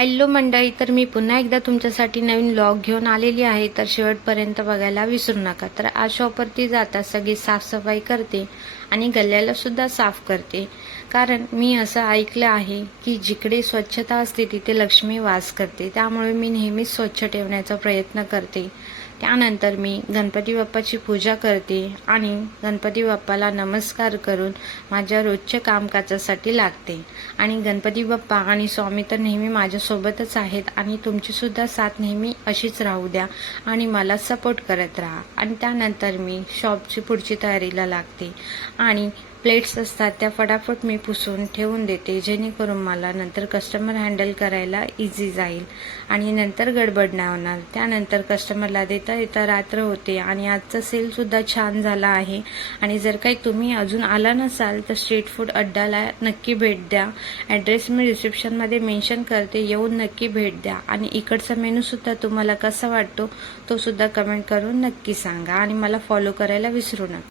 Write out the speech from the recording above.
Hello मंडळी, तर मी पुन्हा एकदा तुमच्यासाठी नवीन व्लॉग घेऊन आलेली आहे. तर शेवटपर्यंत बघायला विसरू नका. तर आज शॉपवरती जाता सगळी साफसफाई करते आणि गल्ल्याला सुद्धा साफ करते. कारण मी असं ऐकलं आहे की जिकडे स्वच्छता असते तिथे लक्ष्मी वास करते. त्यामुळे मी नेहमीच स्वच्छ ठेवण्याचा प्रयत्न करते. त्यानंतर मी गणपती बाप्पाची पूजा करते आणि गणपती बाप्पाला नमस्कार करून माझ्या रोजच्या कामकाजासाठी लागते. आणि गणपती बाप्पा आणि स्वामी तर नेहमी माझ्यासोबतच आहेत आणि तुमची सुद्धा साथ नेहमी अशीच राहू द्या आणि मला सपोर्ट करत राहा. आणि त्यानंतर मी शॉपची पुढची तयारीला लागते आणि प्लेट्स असतात त्या फटाफट मी पुसून ठेवून देते, जेणेकरून मला नंतर कस्टमर हँडल करायला इझी जाईल आणि नंतर गडबड नाही होणार. त्यानंतर कस्टमरला देता देता रात्र होते आणि आजचा सेलसुद्धा छान झाला आहे. आणि जर काही तुम्ही अजून आला नसाल तर स्ट्रीट फूड अड्डाला नक्की भेट द्या. ॲड्रेस मी डिस्क्रिप्शनमध्ये मेन्शन करते, येऊन नक्की भेट द्या. आणि इकडचा मेनूसुद्धा तुम्हाला कसा वाटतो तो सुद्धा कमेंट करून नक्की सांगा आणि मला फॉलो करायला विसरू नका.